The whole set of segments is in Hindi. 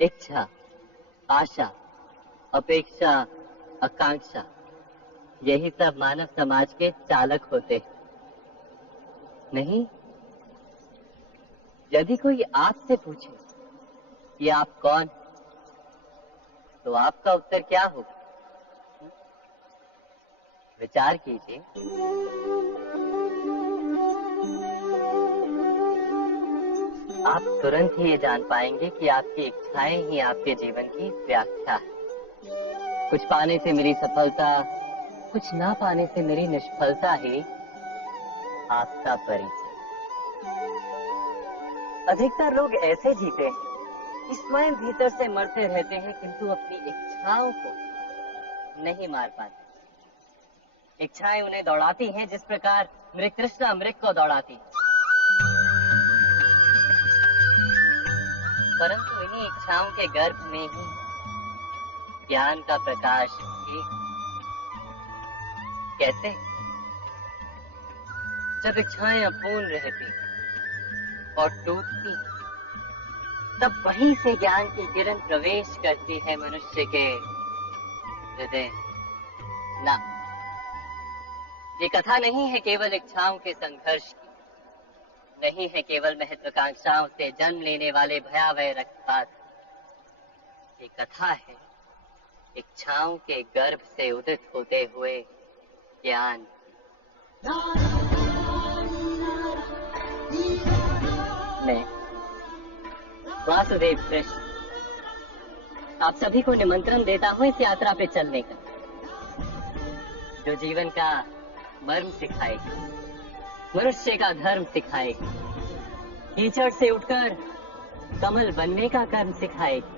इच्छा, आशा, अपेक्षा, आकांक्षा, यही सब मानव समाज के चालक होते हैं। नहीं, यदि कोई आपसे पूछे कि आप कौन, तो आपका उत्तर क्या होगा? विचार कीजिए। आप तुरंत ही ये जान पाएंगे कि आपकी इच्छाएं ही आपके जीवन की व्याख्या है। कुछ पाने से मेरी सफलता, कुछ ना पाने से मेरी निष्फलता ही आपका परिचय। अधिकतर लोग ऐसे जीते हैं कि स्वयं भीतर से मरते रहते हैं, किंतु अपनी इच्छाओं को नहीं मार पाते। इच्छाएं उन्हें दौड़ाती हैं जिस प्रकार मृग तृष्णा मृग को दौड़ाती है। परंतु इन्हीं इच्छाओं के गर्भ में ही ज्ञान का प्रकाश भी। कैसे? जब इच्छाएं अपूर्ण रहती और टूटती, तब वहीं से ज्ञान की किरण प्रवेश करती है मनुष्य के हृदय। ना, ये कथा नहीं है केवल इच्छाओं के संघर्ष की, नहीं है केवल महत्वाकांक्षाओं से जन्म लेने वाले भयावह रक्तपात। ये कथा है इच्छाओं के गर्भ से उदित होते हुए ज्ञान। मैं वासुदेव कृष्ण आप सभी को निमंत्रण देता हूं इस यात्रा पे चलने का, जो जीवन का मर्म सिखाएगी, मनुष्य का धर्म सिखाएगी, कीचड़ से उठकर कमल बनने का कर्म सिखाएगी।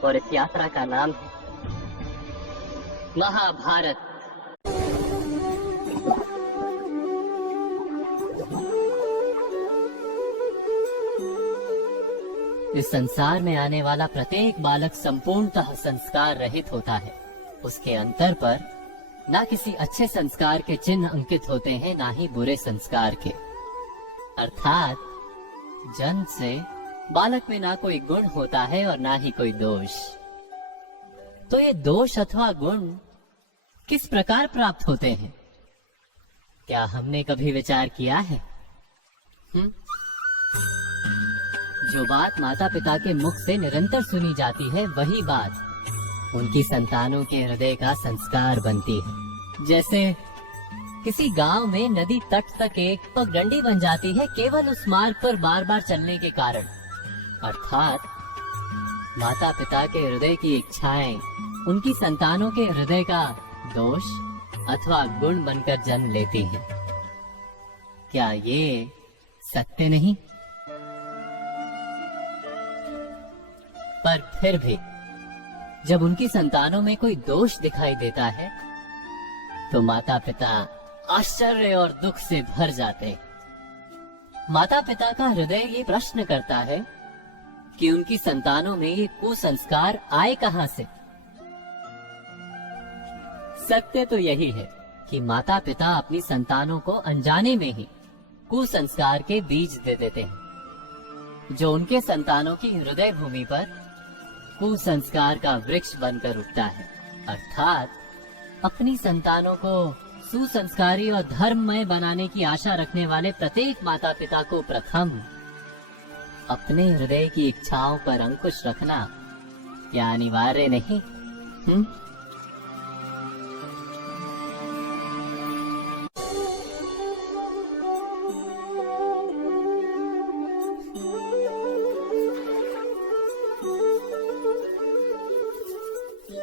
और इस यात्रा का नाम है महाभारत। इस संसार में आने वाला प्रत्येक बालक संपूर्णतः संस्कार रहित होता है। उसके अंतर पर ना किसी अच्छे संस्कार के चिन्ह अंकित होते हैं, ना ही बुरे संस्कार के। अर्थात जन्म से बालक में ना कोई गुण होता है और ना ही कोई दोष। तो ये दोष अथवा गुण किस प्रकार प्राप्त होते हैं? क्या हमने कभी विचार किया है? जो बात माता पिता के मुख से निरंतर सुनी जाती है, वही बात उनकी संतानों के हृदय का संस्कार बनती है। जैसे किसी गांव में नदी तट तक एक पगडंडी बन जाती है केवल उस मार्ग पर बार बार चलने के कारण। अर्थात माता पिता के हृदय की इच्छाएं उनकी संतानों के हृदय का दोष अथवा गुण बनकर जन्म लेती हैं। क्या ये सत्य नहीं? पर फिर भी जब उनकी संतानों में कोई दोष दिखाई देता है, तो माता पिता आश्चर्य और दुख से भर जाते। माता पिता का हृदय ये प्रश्न करता है कि उनकी संतानों में ये कुसंस्कार आए कहां से। सत्य तो यही है कि माता पिता अपनी संतानों को अनजाने में ही कुसंस्कार के बीज दे देते हैं, जो उनके संतानों की हृदय भूमि पर कुसंस्कार का वृक्ष बनकर उठता है। अर्थात अपनी संतानों को सुसंस्कारी और धर्ममय बनाने की आशा रखने वाले प्रत्येक माता पिता को प्रथम अपने हृदय की इच्छाओं पर अंकुश रखना क्या अनिवार्य नहीं?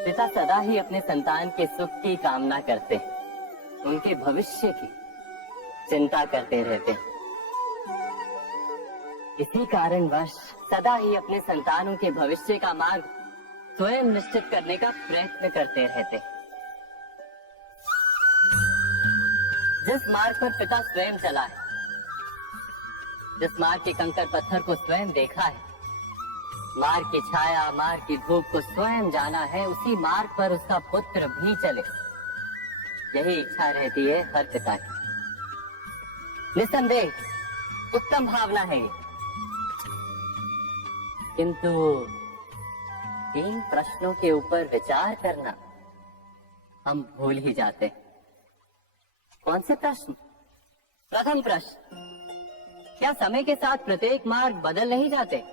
पिता सदा ही अपने संतान के सुख की कामना करते हैं, उनके भविष्य की चिंता करते रहते हैं। इसी कारणवश सदा ही अपने संतानों के भविष्य का मार्ग स्वयं निश्चित करने का प्रयत्न करते रहते हैं। जिस मार्ग पर पिता स्वयं चला है, जिस मार्ग के कंकड़ पत्थर को स्वयं देखा है, मार्ग की छाया, मार्ग की धूप को स्वयं जाना है, उसी मार्ग पर उसका पुत्र भी चले, यही इच्छा रहती है हर पिता की। निसंदेह उत्तम भावना है ये। किंतु 3 प्रश्नों के ऊपर विचार करना हम भूल ही जाते हैं। कौन से प्रश्न? प्रथम प्रश्न, क्या समय के साथ प्रत्येक मार्ग बदल नहीं जाते?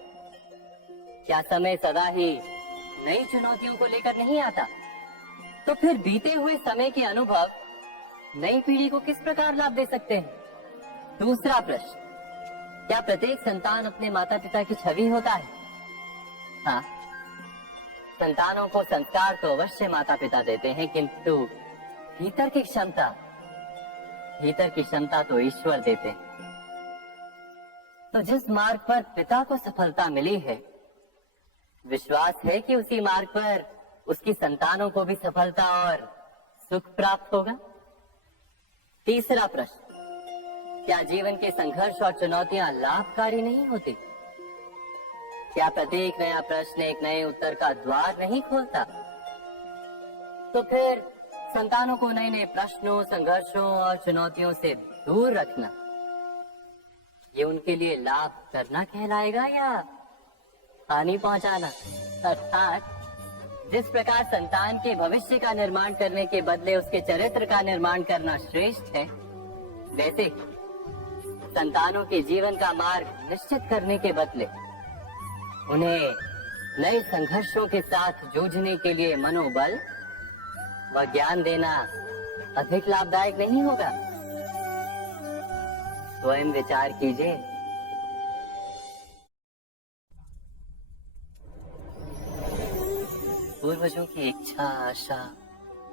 क्या समय सदा ही नई चुनौतियों को लेकर नहीं आता? तो फिर बीते हुए समय के अनुभव नई पीढ़ी को किस प्रकार लाभ दे सकते हैं? दूसरा प्रश्न, क्या प्रत्येक संतान अपने माता पिता की छवि होता है? हाँ, संतानों को संस्कार तो अवश्य माता पिता देते हैं, किंतु भीतर की क्षमता तो ईश्वर देते हैं। तो जिस मार्ग पर पिता को सफलता मिली है, विश्वास है कि उसी मार्ग पर उसकी संतानों को भी सफलता और सुख प्राप्त होगा। तीसरा प्रश्न, क्या जीवन के संघर्ष और चुनौतियां लाभकारी नहीं होती? क्या प्रत्येक नया प्रश्न एक नए उत्तर का द्वार नहीं खोलता? तो फिर संतानों को नए नए प्रश्नों, संघर्षों और चुनौतियों से दूर रखना, ये उनके लिए लाभ करना कहलाएगा या हानि पहुंचाना? अर्थात जिस प्रकार संतान के भविष्य का निर्माण करने के बदले उसके चरित्र का निर्माण करना श्रेष्ठ है, वैसे संतानों के जीवन का मार्ग निश्चित करने के बदले उन्हें नए संघर्षों के साथ जूझने के लिए मनोबल व ज्ञान देना अधिक लाभदायक नहीं होगा? स्वयं विचार कीजिए। पूर्वजों की इच्छा, आशा,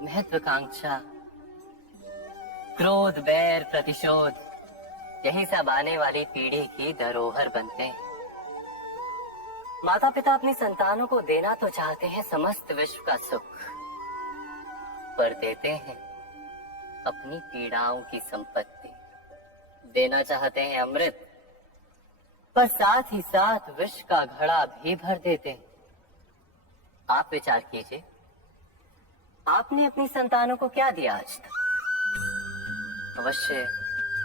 महत्वाकांक्षा, क्रोध, बैर, प्रतिशोध, यही सब आने वाली पीढ़ी की धरोहर बनते हैं। माता पिता अपनी संतानों को देना तो चाहते हैं समस्त विश्व का सुख, पर देते हैं अपनी पीड़ाओं की संपत्ति। देना चाहते हैं अमृत, पर साथ ही साथ विष का घड़ा भी भर देते हैं। आप विचार कीजिए, आपने अपनी संतानों को क्या दिया आज तक? अवश्य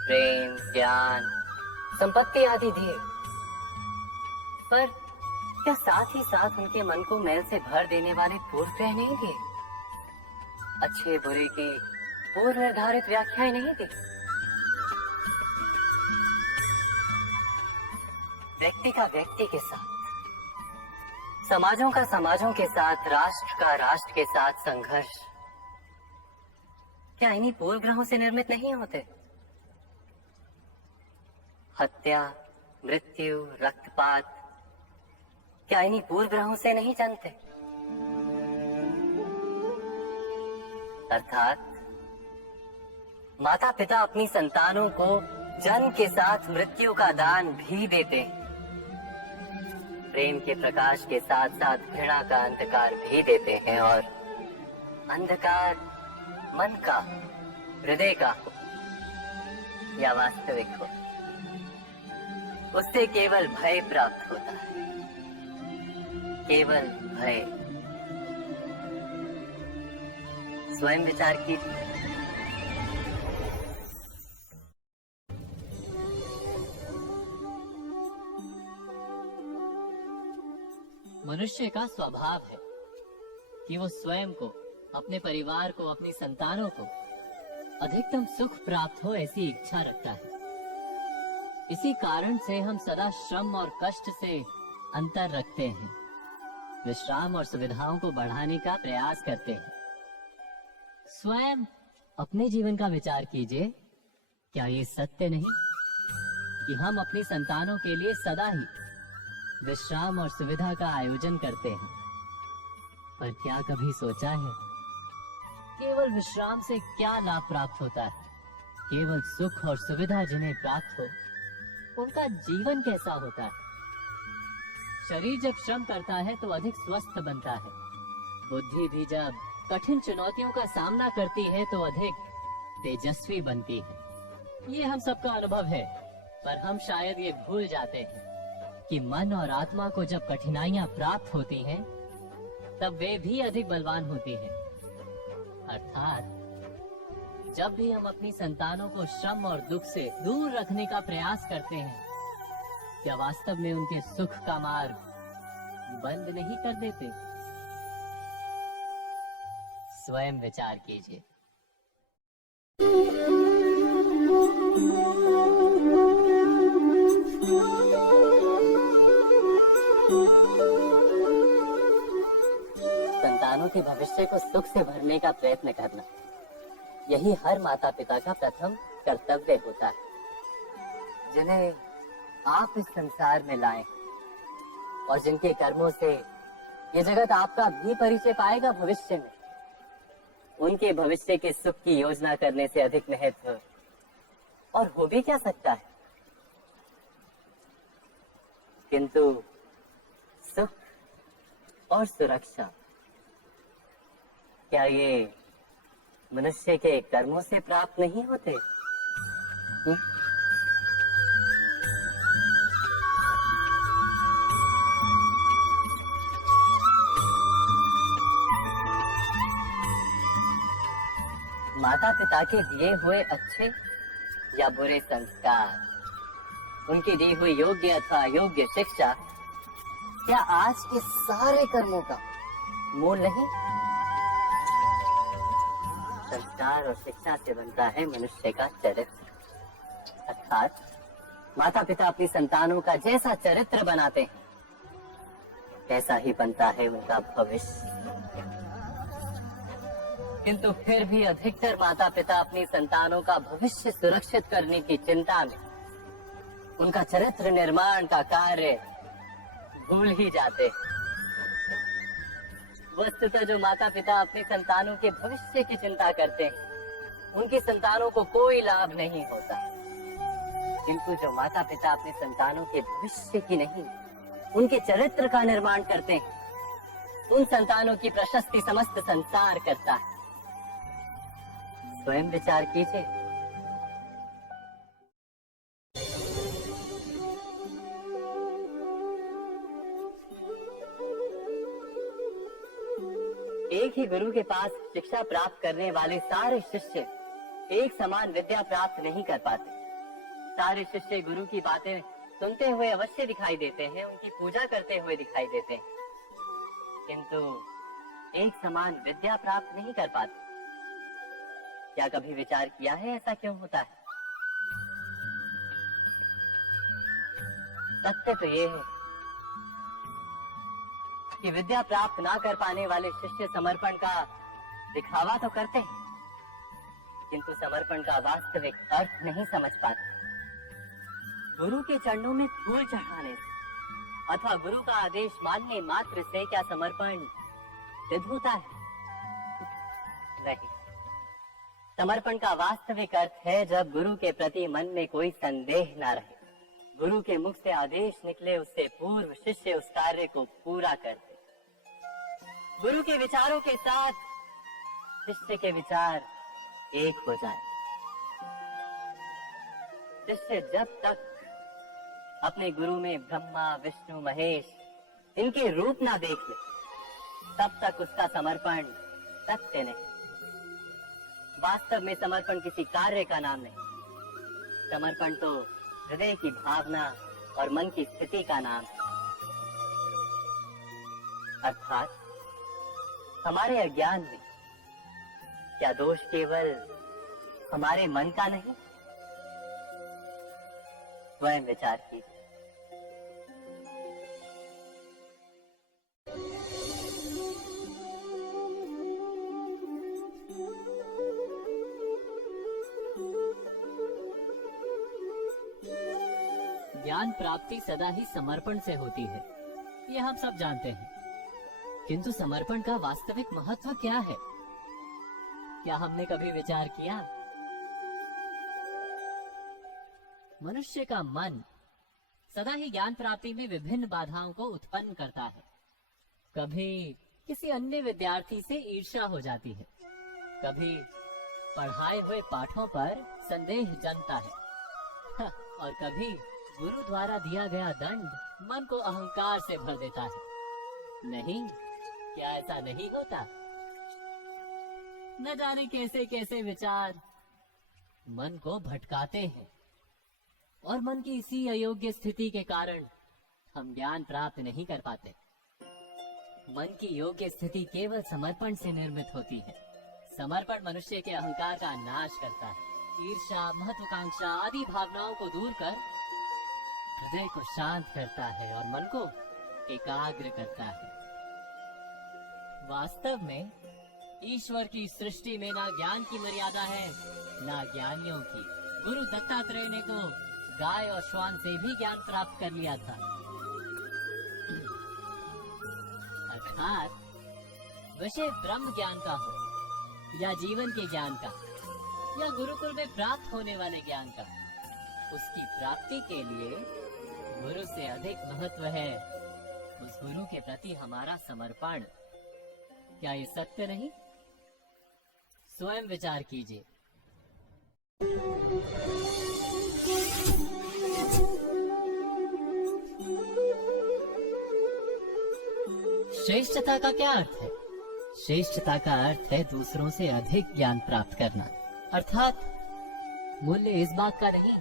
प्रेम, ज्ञान, संपत्ति आदि दिए, पर क्या साथ ही साथ उनके मन को मैल से भर देने वाले पूर्व ग्रह नहीं दिए? अच्छे बुरे की पूर्व निर्धारित व्याख्याएं नहीं दी? व्यक्ति का व्यक्ति के साथ, समाजों का समाजों के साथ, राष्ट्र का राष्ट्र के साथ संघर्ष क्या इन्हीं पूर्व ग्रहों से निर्मित नहीं होते? हत्या, मृत्यु, रक्तपात क्या इन्हीं पूर्व ग्रहों से नहीं जन्मते? अर्थात माता पिता अपनी संतानों को जन्म के साथ मृत्यु का दान भी देते हैं। प्रेम के प्रकाश के साथ साथ घृणा का अंधकार भी देते हैं, और अंधकार मन का, हृदय का हो या वास्तविक हो, उससे केवल भय प्राप्त होता है। केवल भय। स्वयं विचार कीजिए। मनुष्य का स्वभाव है कि वो स्वयं को, अपने परिवार को, अपनी संतानों को अधिकतम सुख प्राप्त हो ऐसी इच्छा रखता है। इसी कारण से हम सदा श्रम और कष्ट से अंतर रखते हैं, विश्राम और सुविधाओं को बढ़ाने का प्रयास करते हैं। स्वयं अपने जीवन का विचार कीजिए, क्या ये सत्य नहीं कि हम अपनी संतानों के लिए सदा ही विश्राम और सुविधा का आयोजन करते हैं? पर क्या कभी सोचा है केवल विश्राम से क्या लाभ प्राप्त होता है? केवल सुख और सुविधा जिन्हें प्राप्त हो, उनका जीवन कैसा होता है? शरीर जब श्रम करता है तो अधिक स्वस्थ बनता है। बुद्धि भी जब कठिन चुनौतियों का सामना करती है तो अधिक तेजस्वी बनती है। ये हम सबका अनुभव है, पर हम शायद ये भूल जाते हैं कि मन और आत्मा को जब कठिनाइयां प्राप्त होती हैं, तब वे भी अधिक बलवान होती हैं। अर्थात जब भी हम अपनी संतानों को श्रम और दुख से दूर रखने का प्रयास करते हैं, क्या वास्तव में उनके सुख का मार्ग बंद नहीं कर देते। स्वयं विचार कीजिए। संतानों के भविष्य को सुख से भरने का प्रयत्न करना, यही हर माता पिता का प्रथम कर्तव्य होता है, जिन्हें आप इस संसार में लाए और जिनके कर्मों से ये जगत आपका भी परिचय पाएगा भविष्य में। उनके भविष्य के सुख की योजना करने से अधिक महत्व और हो भी क्या सकता है। किंतु सुख और सुरक्षा, क्या ये मनुष्य के कर्मों से प्राप्त नहीं होते? माता पिता के दिए हुए अच्छे या बुरे संस्कार, उनकी दी हुई योग्य अथवा अयोग्य शिक्षा, क्या आज के सारे कर्मों का मूल नहीं? संस्कार और शिक्षा से बनता है मनुष्य का चरित्र। अर्थात माता पिता अपनी संतानों का जैसा चरित्र बनाते हैं, वैसा ही बनता है उनका भविष्य। किंतु फिर भी अधिकतर माता पिता अपनी संतानों का भविष्य सुरक्षित करने की चिंता में उनका चरित्र निर्माण का कार्य भूल ही जाते हैं। वस्तुतः जो माता पिता अपनी संतानों के भविष्य की चिंता करते हैं, उनकी संतानों को कोई लाभ नहीं होता। किंतु जो माता पिता अपने संतानों के भविष्य की नहीं, उनके चरित्र का निर्माण करते हैं, उन संतानों की प्रशस्ति समस्त संसार करता है। स्वयं विचार कीजिए। एक ही गुरु के पास शिक्षा प्राप्त करने वाले सारे शिष्य एक समान विद्या प्राप्त नहीं कर पाते। सारे शिष्य गुरु की बातें सुनते हुए अवश्य दिखाई देते हैं, उनकी पूजा करते हुए दिखाई देते हैं, किंतु एक समान विद्या प्राप्त नहीं कर पाते। क्या कभी विचार किया है ऐसा क्यों होता है? सत्य तो ये है कि विद्या प्राप्त ना कर पाने वाले शिष्य समर्पण का दिखावा तो करते हैं, किंतु समर्पण का वास्तविक अर्थ नहीं समझ पाते। गुरु के चरणों में फूल चढ़ाने से अथवा गुरु का आदेश मानने मात्र से क्या समर्पण सिद्ध होता है? नहीं। समर्पण का वास्तविक अर्थ है जब गुरु के प्रति मन में कोई संदेह ना रहे, गुरु के मुख से आदेश निकले उससे पूर्व शिष्य उस कार्य को पूरा कर दे। गुरु के विचारों के साथ शिष्य के विचार एक हो जाए। शिष्य जब तक अपने गुरु में ब्रह्मा विष्णु महेश इनके रूप ना देख ले, तब तक उसका समर्पण सत्य नहीं। वास्तव में समर्पण किसी कार्य का नाम नहीं, समर्पण तो हृदय की भावना और मन की स्थिति का नाम है। अर्थात हमारे अज्ञान में क्या दोष केवल हमारे मन का नहीं? स्वयं विचार कीजिए। ज्ञान प्राप्ति सदा ही समर्पण से होती है, ये हम सब जानते हैं। किंतु समर्पण का वास्तविक महत्व क्या है? क्या हमने कभी विचार किया? मनुष्य का मन सदा ही ज्ञान प्राप्ति में विभिन्न बाधाओं को उत्पन्न करता है। कभी किसी अन्य विद्यार्थी से ईर्ष्या हो जाती है, कभी पढ़ाए हुए पाठों पर संदेह जमता है, और कभी गुरु द्वारा दिया गया दंड मन को अहंकार से भर देता है। नहीं, क्या ऐसा नहीं होता? न जाने कैसे कैसे विचार मन को भटकाते हैं, और मन की इसी अयोग्य स्थिति के कारण हम ज्ञान प्राप्त नहीं कर पाते। मन की योग्य स्थिति केवल समर्पण से निर्मित होती है। समर्पण मनुष्य के अहंकार का नाश करता है, ईर्ष्या, महत्वाकांक्षा आदि भावनाओं को दूर कर हृदय को शांत करता है और मन को एकाग्र करता है। वास्तव में ईश्वर की सृष्टि में ना ज्ञान की मर्यादा है, ना ज्ञानियों की। गुरु दत्तात्रेय ने तो गाय और श्वान से भी ज्ञान प्राप्त कर लिया था। अर्थात विषय ब्रह्म ज्ञान का हो या जीवन के ज्ञान का या गुरुकुल में प्राप्त होने वाले ज्ञान का, उसकी प्राप्ति के लिए गुरु से अधिक महत्व है उस गुरु के प्रति हमारा समर्पण। क्या ये सत्य नहीं? स्वयं विचार कीजिए। श्रेष्ठता का क्या अर्थ है? श्रेष्ठता का अर्थ है दूसरों से अधिक ज्ञान प्राप्त करना। अर्थात मूल्य इस बात का नहीं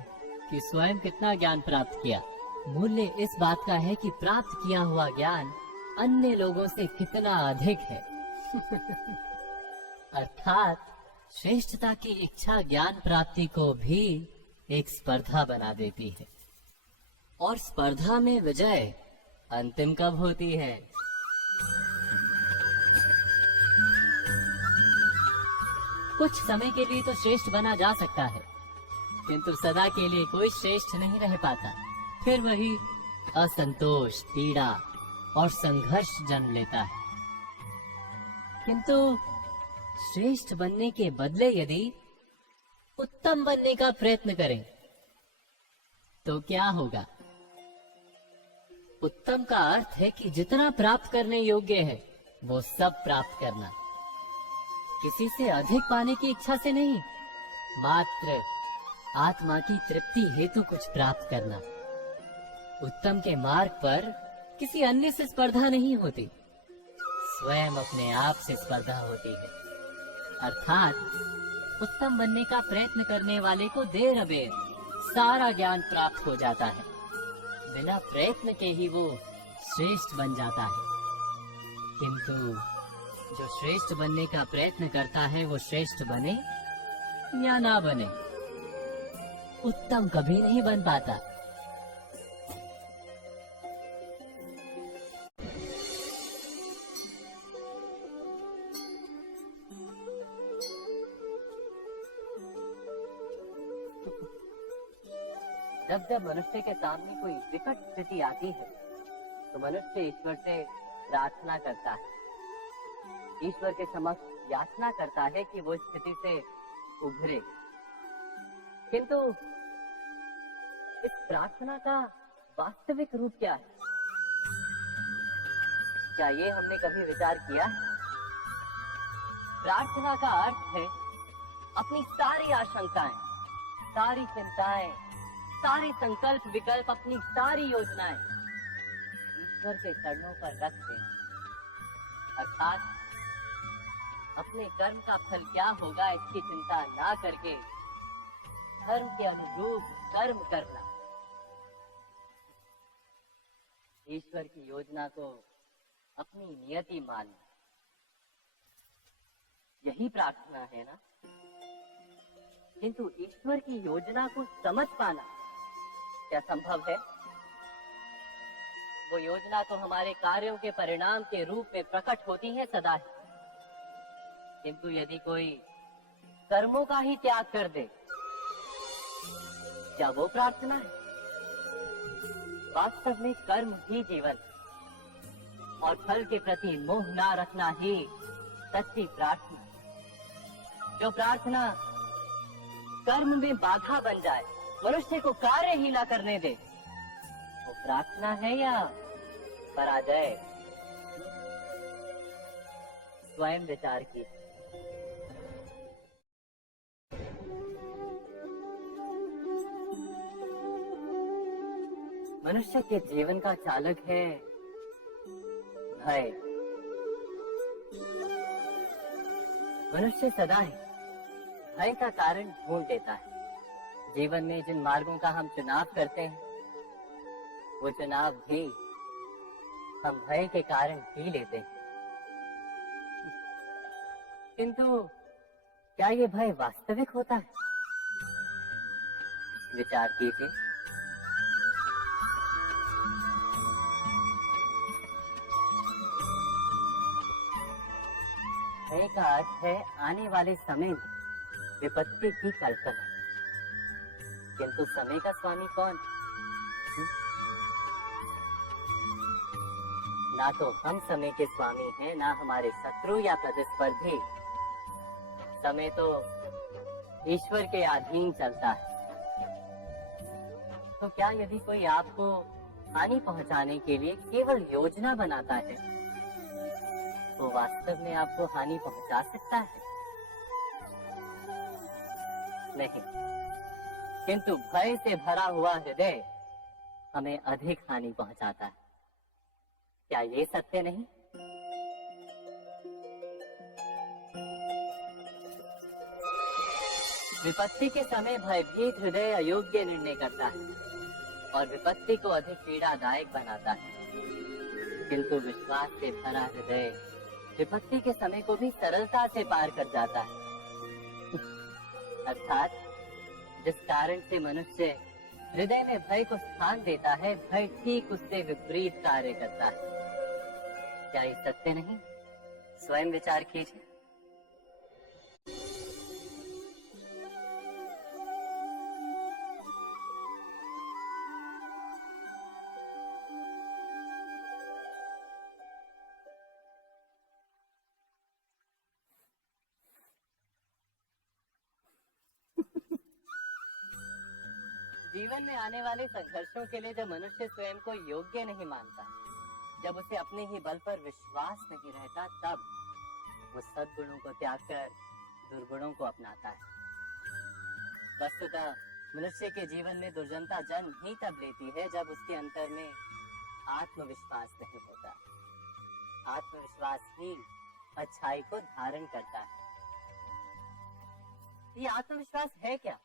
कि स्वयं कितना ज्ञान प्राप्त किया, मूल्य इस बात का है कि प्राप्त किया हुआ ज्ञान अन्य लोगों से कितना अधिक है। अर्थात श्रेष्ठता की इच्छा ज्ञान प्राप्ति को भी एक स्पर्धा बना देती है, और स्पर्धा में विजय अंतिम कब होती है? कुछ समय के लिए तो श्रेष्ठ बना जा सकता है, किंतु सदा के लिए कोई श्रेष्ठ नहीं रह पाता। फिर वही असंतोष, पीड़ा और संघर्ष जन्म लेता है। किंतु श्रेष्ठ बनने के बदले यदि उत्तम बनने का प्रयत्न करें तो क्या होगा? उत्तम का अर्थ है कि जितना प्राप्त करने योग्य है वो सब प्राप्त करना, किसी से अधिक पाने की इच्छा से नहीं, मात्र आत्मा की तृप्ति हेतु कुछ प्राप्त करना। उत्तम के मार्ग पर किसी अन्य से स्पर्धा नहीं होती, स्वयं अपने आप से स्पर्धा होती है। अर्थात उत्तम बनने का प्रयत्न करने वाले को देर अबेर सारा ज्ञान प्राप्त हो जाता है, बिना प्रयत्न के ही वो श्रेष्ठ बन जाता है। किंतु जो श्रेष्ठ बनने का प्रयत्न करता है वो श्रेष्ठ बने या ना बने, उत्तम कभी नहीं बन पाता। जब जब मनुष्य के सामने कोई विकट स्थिति आती है तो मनुष्य ईश्वर से प्रार्थना करता है, ईश्वर के समक्ष याचना करता है कि वो स्थिति से उभरे। किंतु इस प्रार्थना का वास्तविक रूप क्या है? क्या ये हमने कभी विचार किया? प्रार्थना का अर्थ है अपनी सारी आशंकाएं, सारी चिंताएं, सारे संकल्प विकल्प, अपनी सारी योजनाएं ईश्वर के चरणों पर रख दें। अर्थात अपने कर्म का फल क्या होगा इसकी चिंता ना करके धर्म के अनुरूप कर्म करना, ईश्वर की योजना को अपनी नियति मानना, यही प्रार्थना है ना। किंतु ईश्वर की योजना को समझ पाना क्या संभव है? वो योजना तो हमारे कार्यों के परिणाम के रूप में प्रकट होती है सदा ही, किंतु यदि कोई कर्मों का ही त्याग कर दे, क्या वो प्रार्थना है? वास्तव में कर्म ही जीवन और फल के प्रति मोह ना रखना ही सच्ची प्रार्थना। जो प्रार्थना कर्म में बाधा बन जाए, मनुष्य को कार्य ही ना करने दे, वो प्रार्थना है या पराजय? स्वयं विचार कीजिए। मनुष्य के जीवन का चालक है भय। मनुष्य सदा ही भय का कारण ढूंढ लेता है। जीवन में जिन मार्गों का हम चुनाव करते हैं वो चुनाव भी हम भय के कारण ही लेते हैं। किंतु क्या ये भय वास्तविक होता है? विचार कीजिए। भय का अर्थ है आने वाले समय में विपत्ति की कल्पना। किंतु समय का स्वामी कौन? ना तो हम समय के स्वामी हैं, ना हमारे शत्रु या प्रतिस्पर्धी। समय तो ईश्वर के अधीन चलता है। तो क्या यदि कोई आपको हानि पहुंचाने के लिए केवल योजना बनाता है, तो वास्तव में आपको हानि पहुंचा सकता है? नहीं। किंतु भय से भरा हुआ हृदय हमें अधिक हानि पहुंचाता है। क्या ये सत्य नहीं? विपत्ति के समय भयभीत हृदय अयोग्य निर्णय करता है और विपत्ति को अधिक पीड़ादायक बनाता है। किंतु विश्वास से भरा हृदय विपत्ति के समय को भी सरलता से पार कर जाता है। अर्थात जिस कारण से मनुष्य हृदय में भय को स्थान देता है, भय ठीक उससे विपरीत कार्य करता है। क्या ये सत्य नहीं? स्वयं विचार कीजिए। जीवन में आने वाले संघर्षों के लिए जब मनुष्य स्वयं को योग्य नहीं मानता, जब उसे अपने ही बल पर विश्वास नहीं रहता, तब वो सद्गुणों को त्याग कर दुर्गुणों को अपनाता है। वस्तुतः मनुष्य के जीवन में दुर्जनता जन्म ही तब लेती है जब उसके अंतर में आत्मविश्वास नहीं होता। आत्मविश्वास ही अच्छाई को धारण करता है। ये आत्मविश्वास है क्या?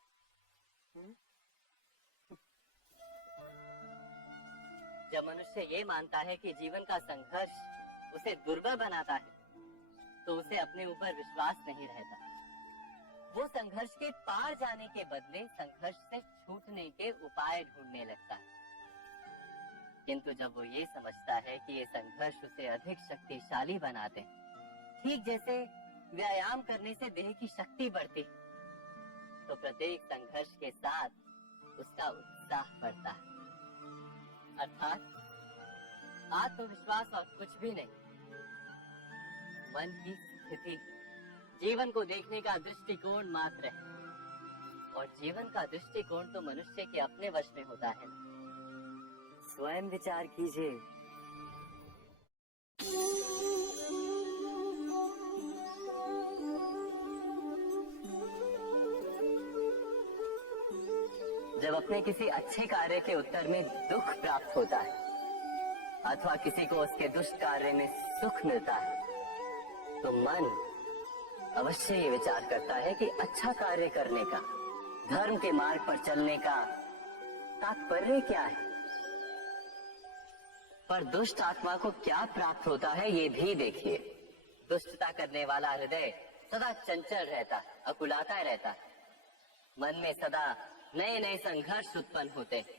जब मनुष्य ये मानता है कि जीवन का संघर्ष उसे दुर्बल बनाता है, तो उसे अपने ऊपर विश्वास नहीं रहता। वो संघर्ष के पार जाने के बदले संघर्ष से छूटने के उपाय ढूंढने लगता है। किंतु जब वो ये समझता है कि ये संघर्ष उसे अधिक शक्तिशाली बनाते हैं, ठीक जैसे व्यायाम करने से देह की शक्ति बढ़ती, तो प्रत्येक संघर्ष के साथ उसका उत्साह बढ़ता है। अर्थात आत्मविश्वास और कुछ भी नहीं, मन की स्थिति, जीवन को देखने का दृष्टिकोण मात्र है। और जीवन का दृष्टिकोण तो मनुष्य के अपने वश में होता है। स्वयं विचार कीजिए। जब अपने किसी अच्छे कार्य के उत्तर में दुख प्राप्त होता है अथवा किसी को उसके दुष्ट कार्य में सुख मिलता है, तो मन अवश्य ये विचार करता है कि अच्छा कार्य करने का, धर्म के मार्ग पर चलने का तात्पर्य क्या है। पर दुष्ट आत्मा को क्या प्राप्त होता है ये भी देखिए। दुष्टता करने वाला हृदय सदा चंचल रहता है, अकुलाता रहता है। मन में सदा नए नए संघर्ष उत्पन्न होते हैं।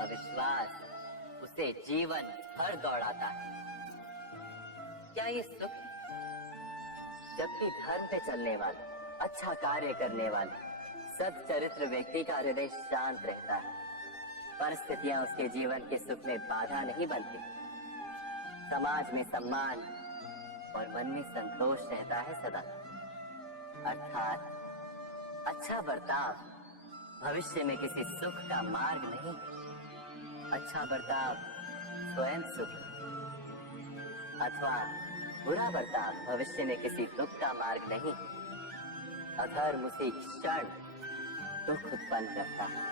अविश्वास उसे जीवन भर दौड़ाता है। क्या ये सुख? जबकि धर्म पे चलने वाले, अच्छा कार्य करने वाले, सच्चरित्र व्यक्ति का हृदय शांत रहता है। परिस्थितियां उसके जीवन के सुख में बाधा नहीं बनती। समाज में सम्मान और मन में संतोष रहता है सदा। अर्थात अच्छा बर्ताव भविष्य में किसी सुख का मार्ग नहीं। अच्छा बर्ताव स्वयं सुख, अथवा बुरा बर्ताव भविष्य में किसी दुख का मार्ग नहीं। अधर्म उसी क्षण दुख उत्पन्न करता है।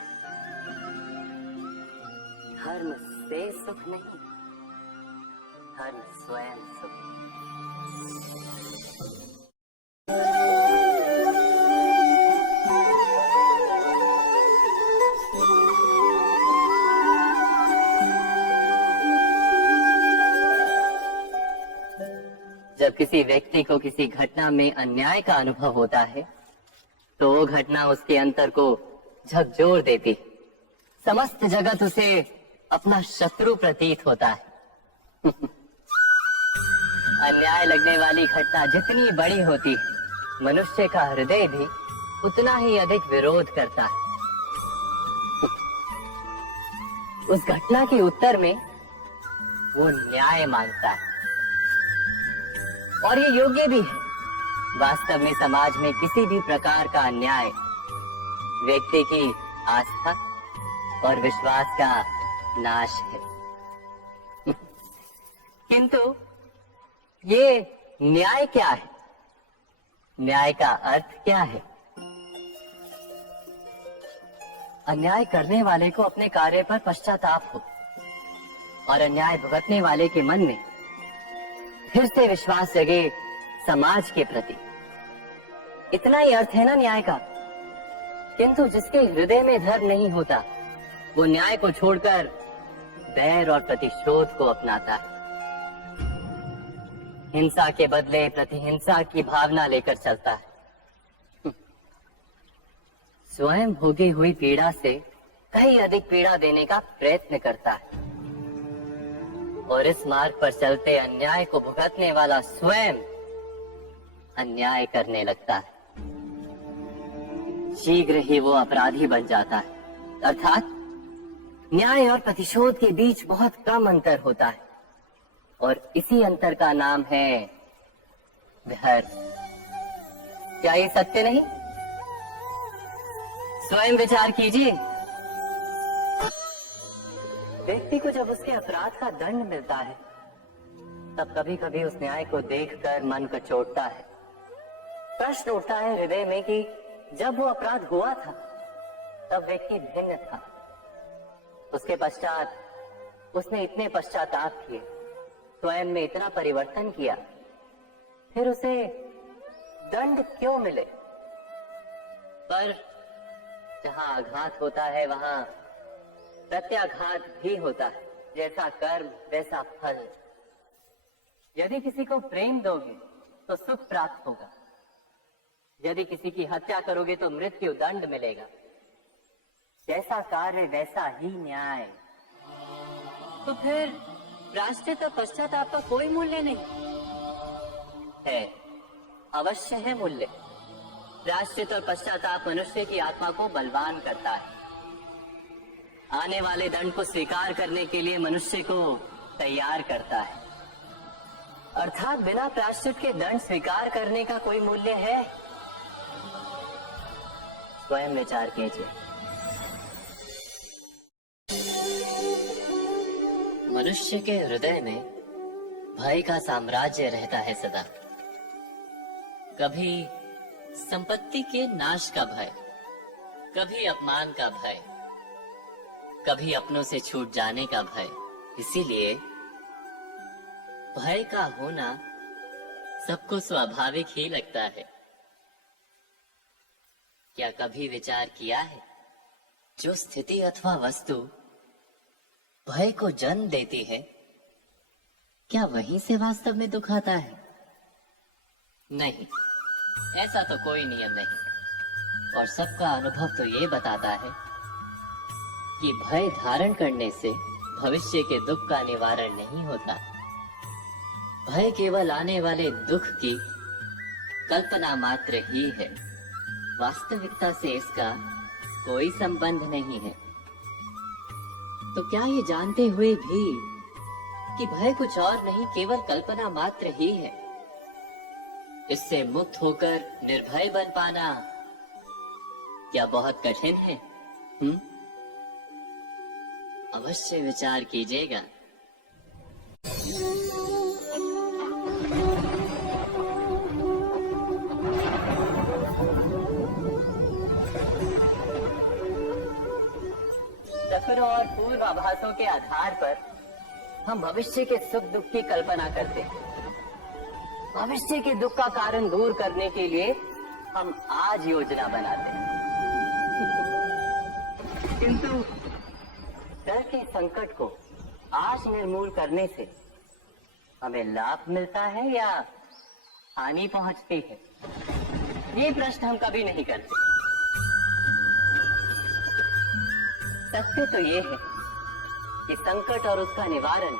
धर्म से सुख नहीं, धर्म स्वयं सुख। जब किसी व्यक्ति को किसी घटना में अन्याय का अनुभव होता है तो वो घटना उसके अंतर को झकझोर देती, समस्त जगत उसे अपना शत्रु प्रतीत होता है। अन्याय लगने वाली घटना जितनी बड़ी होती है, मनुष्य का हृदय भी उतना ही अधिक विरोध करता है। उस घटना के उत्तर में वो न्याय मांगता है, और ये योग्य भी है। वास्तव में समाज में किसी भी प्रकार का अन्याय व्यक्ति की आस्था और विश्वास का नाश है। किंतु ये न्याय क्या है? न्याय का अर्थ क्या है? अन्याय करने वाले को अपने कार्य पर पश्चाताप हो और अन्याय भुगतने वाले के मन में फिर से विश्वास जगे समाज के प्रति। इतना ही अर्थ है ना न्याय का। किंतु जिसके हृदय में धर्म नहीं होता, वो न्याय को छोड़कर बैर और प्रतिशोध को अपनाता है। हिंसा के बदले प्रतिहिंसा की भावना लेकर चलता है। स्वयं भोगी हुई पीड़ा से कहीं अधिक पीड़ा देने का प्रयत्न करता है, और इस मार्ग पर चलते अन्याय को भुगतने वाला स्वयं अन्याय करने लगता है। शीघ्र ही वो अपराधी बन जाता है। अर्थात न्याय और प्रतिशोध के बीच बहुत कम अंतर होता है, और इसी अंतर का नाम है धर्म। क्या ये सत्य नहीं? स्वयं विचार कीजिए। व्यक्ति को जब उसके अपराध का दंड मिलता है, तब कभी कभी उस न्याय को देखकर मन कचोटता है। प्रश्न उठता है हृदय में कि जब वो अपराध हुआ था तब व्यक्ति भिन्न था। उसके पश्चात उसने इतने पश्चाताप किए, स्वयं में इतना परिवर्तन किया, फिर उसे दंड क्यों मिले? पर जहां आघात होता है वहां प्रत्याघात भी होता है। जैसा कर्म वैसा फल। यदि किसी को प्रेम दोगे तो सुख प्राप्त होगा, यदि किसी की हत्या करोगे तो मृत्यु दंड मिलेगा। जैसा कार्य वैसा ही न्याय। तो फिर प्रायश्चित और पश्चाताप का कोई मूल्य नहीं है? अवश्य है मूल्य। प्रायश्चित और पश्चाताप मनुष्य की आत्मा को बलवान करता है। आने वाले दंड को स्वीकार करने के लिए मनुष्य को तैयार करता है। अर्थात बिना प्रायश्चित के दंड स्वीकार करने का कोई मूल्य है? स्वयं विचार कीजिए। मनुष्य के हृदय में भय का साम्राज्य रहता है सदा। कभी संपत्ति के नाश का भय, कभी अपमान का भय, कभी अपनों से छूट जाने का भय। इसीलिए भय का होना सबको स्वाभाविक ही लगता है। क्या कभी विचार किया है, जो स्थिति अथवा वस्तु भय को जन्म देती है, क्या वहीं से वास्तव में दुख आता है? नहीं, ऐसा तो कोई नियम नहीं। और सबका अनुभव तो ये बताता है कि भय धारण करने से भविष्य के दुख का निवारण नहीं होता। भय केवल आने वाले दुख की कल्पना मात्र ही है। वास्तविकता से इसका कोई संबंध नहीं है। तो क्या ये जानते हुए भी कि भय कुछ और नहीं, केवल कल्पना मात्र ही है, इससे मुक्त होकर निर्भय बन पाना क्या बहुत कठिन है? अवश्य विचार कीजिएगा। सपनों और पूर्वाभासों के आधार पर हम भविष्य के सुख दुख की कल्पना करते हैं। भविष्य के दुख का कारण दूर करने के लिए हम आज योजना बनाते हैं। किंतु डर के संकट को आज निर्मूल करने से हमें लाभ मिलता है या हानि पहुंचती है? ये प्रश्न हम कभी नहीं करते। सत्य तो ये है कि संकट और उसका निवारण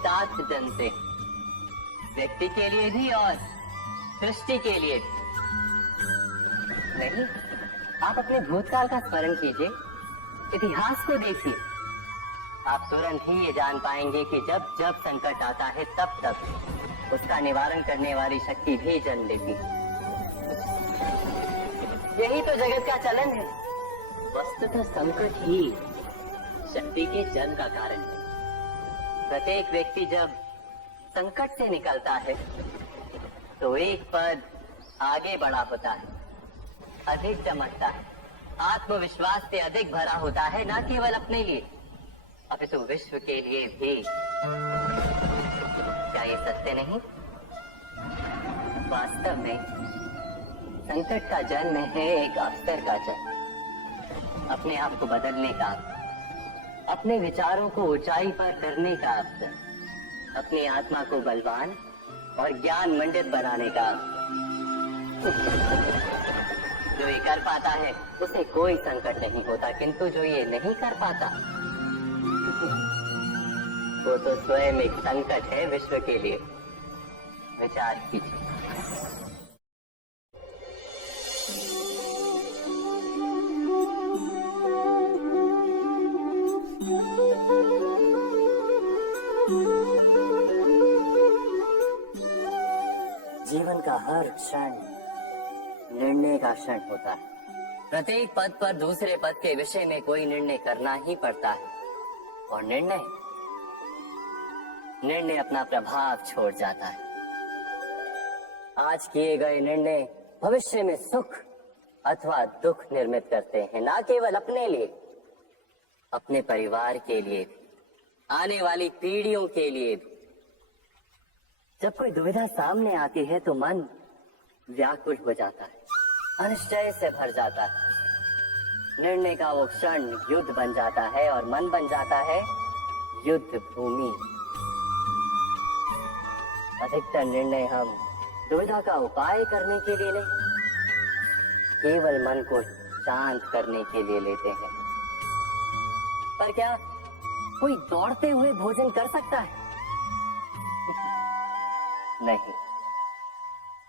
सात जन से, व्यक्ति के लिए भी और सृष्टि के लिए भी। नहीं, आप अपने भूतकाल का स्मरण कीजिए, इतिहास को देखिए। आप तुरंत ही ये जान पाएंगे कि जब जब संकट आता है तब तब उसका निवारण करने वाली शक्ति भी जन्म लेती है। यही तो जगत का चलन है। वस्तुतः संकट ही शक्ति के जन्म का कारण है। प्रत्येक व्यक्ति जब संकट से निकलता है तो एक पद आगे बढ़ा होता है, अधिक चमकता है, आत्मविश्वास से अधिक भरा होता है, न केवल अपने लिए अपितु विश्व के लिए भी। क्या ये सत्य नहीं? वास्तव में संकट का जन्म है एक अवसर का जन्म, अपने आप को बदलने का, अपने विचारों को ऊंचाई पर करने का अवसर, अपनी आत्मा को बलवान और ज्ञान मंडित बनाने का अवसर। जो ये कर पाता है उसे कोई संकट नहीं होता, किंतु जो ये नहीं कर पाता वो तो स्वयं एक संकट है विश्व के लिए। विचार कीजिए। जीवन का हर क्षण निर्णय का क्षण होता है। प्रत्येक पद पर दूसरे पद के विषय में कोई निर्णय करना ही पड़ता है, और निर्णय अपना प्रभाव छोड़ जाता है। आज किए गए निर्णय भविष्य में सुख अथवा दुख निर्मित करते हैं, ना केवल अपने लिए, अपने परिवार के लिए भी, आने वाली पीढ़ियों के लिए भी। जब कोई दुविधा सामने आती है तो मन व्याकुल हो जाता है, अनिश्चय से भर जाता है। निर्णय का वो क्षण युद्ध बन जाता है और मन बन जाता है युद्ध भूमि। अधिकतर निर्णय हम दुविधा का उपाय करने के लिए नहीं, केवल मन को शांत करने के लिए लेते हैं। पर क्या कोई दौड़ते हुए भोजन कर सकता है? नहीं।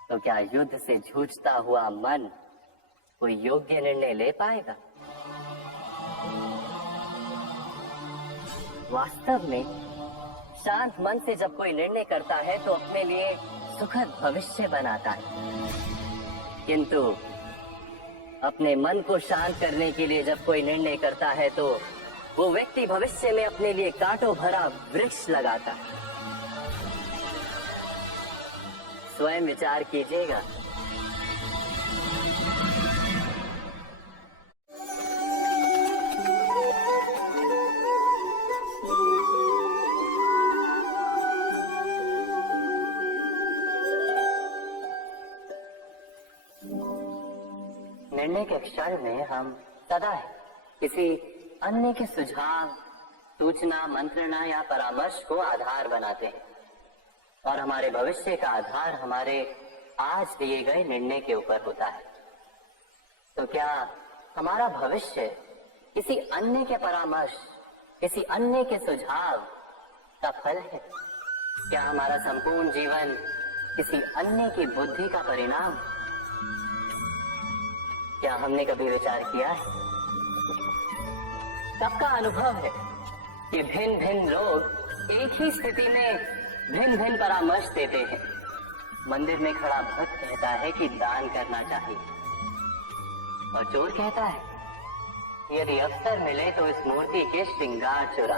तो क्या युद्ध से जूझता हुआ मन कोई योग्य निर्णय ले पाएगा? वास्तव में शांत मन से जब कोई निर्णय करता है तो अपने लिए सुखद भविष्य बनाता है, किंतु अपने मन को शांत करने के लिए जब कोई निर्णय करता है तो वो व्यक्ति भविष्य में अपने लिए कांटों भरा वृक्ष लगाता है। स्वयं विचार कीजिएगा। निर्णय के क्षण में हम सदा किसी अन्य के सुझाव, सूचना, मंत्रणा या परामर्श को आधार बनाते हैं, और हमारे भविष्य का आधार हमारे आज लिए गए निर्णय के ऊपर होता है। तो क्या हमारा भविष्य किसी अन्य के परामर्श, किसी अन्य के सुझाव का फल है? क्या हमारा संपूर्ण जीवन किसी अन्य की बुद्धि का परिणाम? क्या हमने कभी विचार किया है? सबका अनुभव है कि भिन्न भिन्न लोग एक ही स्थिति में भिन्न भिन्न परामर्श देते हैं। मंदिर में खड़ा भक्त कहता है कि दान करना चाहिए, और चोर कहता है यदि अवसर मिले तो इस मूर्ति के श्रृंगार चुरा।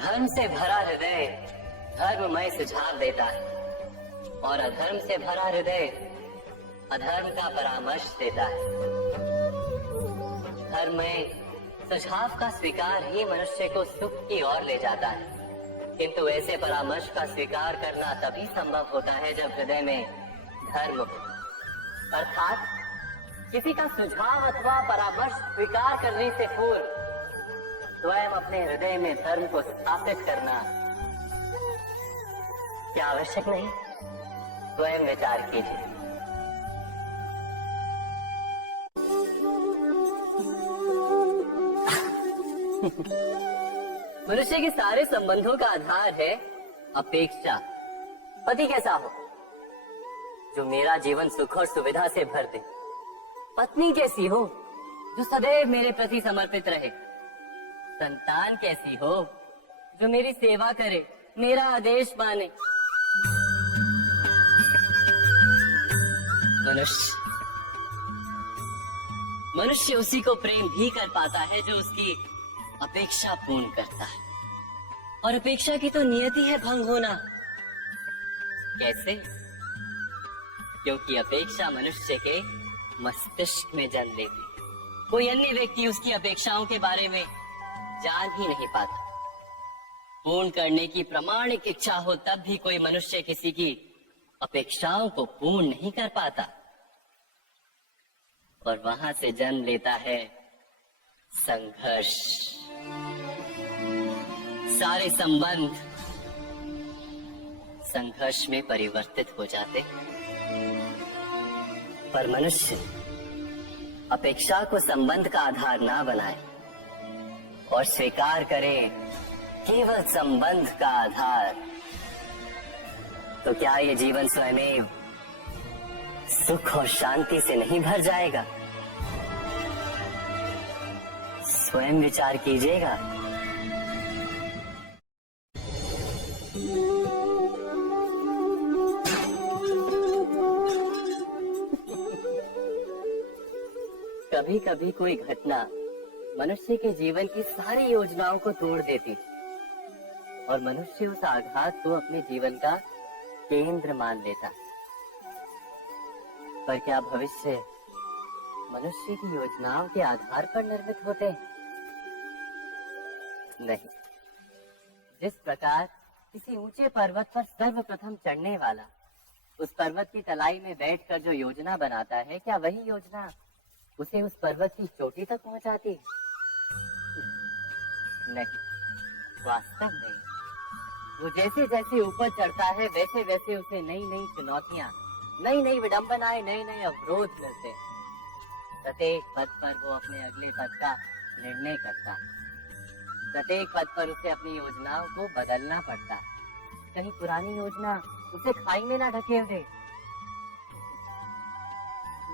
धर्म से भरा हृदय धर्ममय सुझाव देता है, और अधर्म से भरा हृदय अधर्म का परामर्श देता है। धर्म में सुझाव का स्वीकार ही मनुष्य को सुख की ओर ले जाता है, किंतु ऐसे परामर्श का स्वीकार करना तभी संभव होता है जब हृदय में धर्म हो। अर्थात किसी का सुझाव अथवा परामर्श स्वीकार करने से पूर्व स्वयं अपने हृदय में धर्म को स्थापित करना क्या आवश्यक नहीं? स्वयं विचार कीजिए। मनुष्य के सारे संबंधों का आधार है अपेक्षा। पति कैसा हो जो मेरा जीवन सुख और सुविधा से भर दे? पत्नी कैसी हो जो सदैव मेरे प्रति समर्पित रहे? संतान कैसी हो जो मेरी सेवा करे, मेरा आदेश माने? मनुष्य उसी को प्रेम भी कर पाता है जो उसकी अपेक्षा पूर्ण करता है। और अपेक्षा की तो नियति है भंग होना। कैसे? क्योंकि अपेक्षा मनुष्य के मस्तिष्क में जन्म लेती है। कोई अन्य व्यक्ति उसकी अपेक्षाओं के बारे में जान ही नहीं पाता। पूर्ण करने की प्रामाणिक इच्छा हो तब भी कोई मनुष्य किसी की अपेक्षाओं को पूर्ण नहीं कर पाता। और वहां से जन्म लेता है संघर्ष। सारे संबंध संघर्ष में परिवर्तित हो जाते। पर मनुष्य अपेक्षा को संबंध का आधार ना बनाए और स्वीकार करे केवल संबंध का आधार, तो क्या ये जीवन स्वयं सुख और शांति से नहीं भर जाएगा? स्वयं विचार कीजिएगा। कभी कभी कोई घटना मनुष्य के जीवन की सारी योजनाओं को तोड़ देती और मनुष्य उस आघात को अपने जीवन का केंद्र मान लेता। पर क्या भविष्य मनुष्य की योजनाओं के आधार पर निर्मित होते हैं? नहीं। जिस प्रकार किसी ऊंचे पर्वत पर सर्वप्रथम चढ़ने वाला उस पर्वत की तलाई में बैठकर जो योजना बनाता है, क्या वही योजना उसे उस पर्वत की चोटी तक पहुंचाती है? नहीं, वास्तव में वो जैसे जैसे ऊपर चढ़ता है वैसे वैसे उसे नई नई चुनौतियां, नई नई विडंबनाएं, नए नए अवरोध मिलते हैं। प्रत्येक पद पर वो अपने अगले पद का निर्णय करता है। प्रत्येक पद पर उसे अपनी योजनाओं को बदलना पड़ता है। कहीं पुरानी योजना उसे खाई में ना ढकेल दे।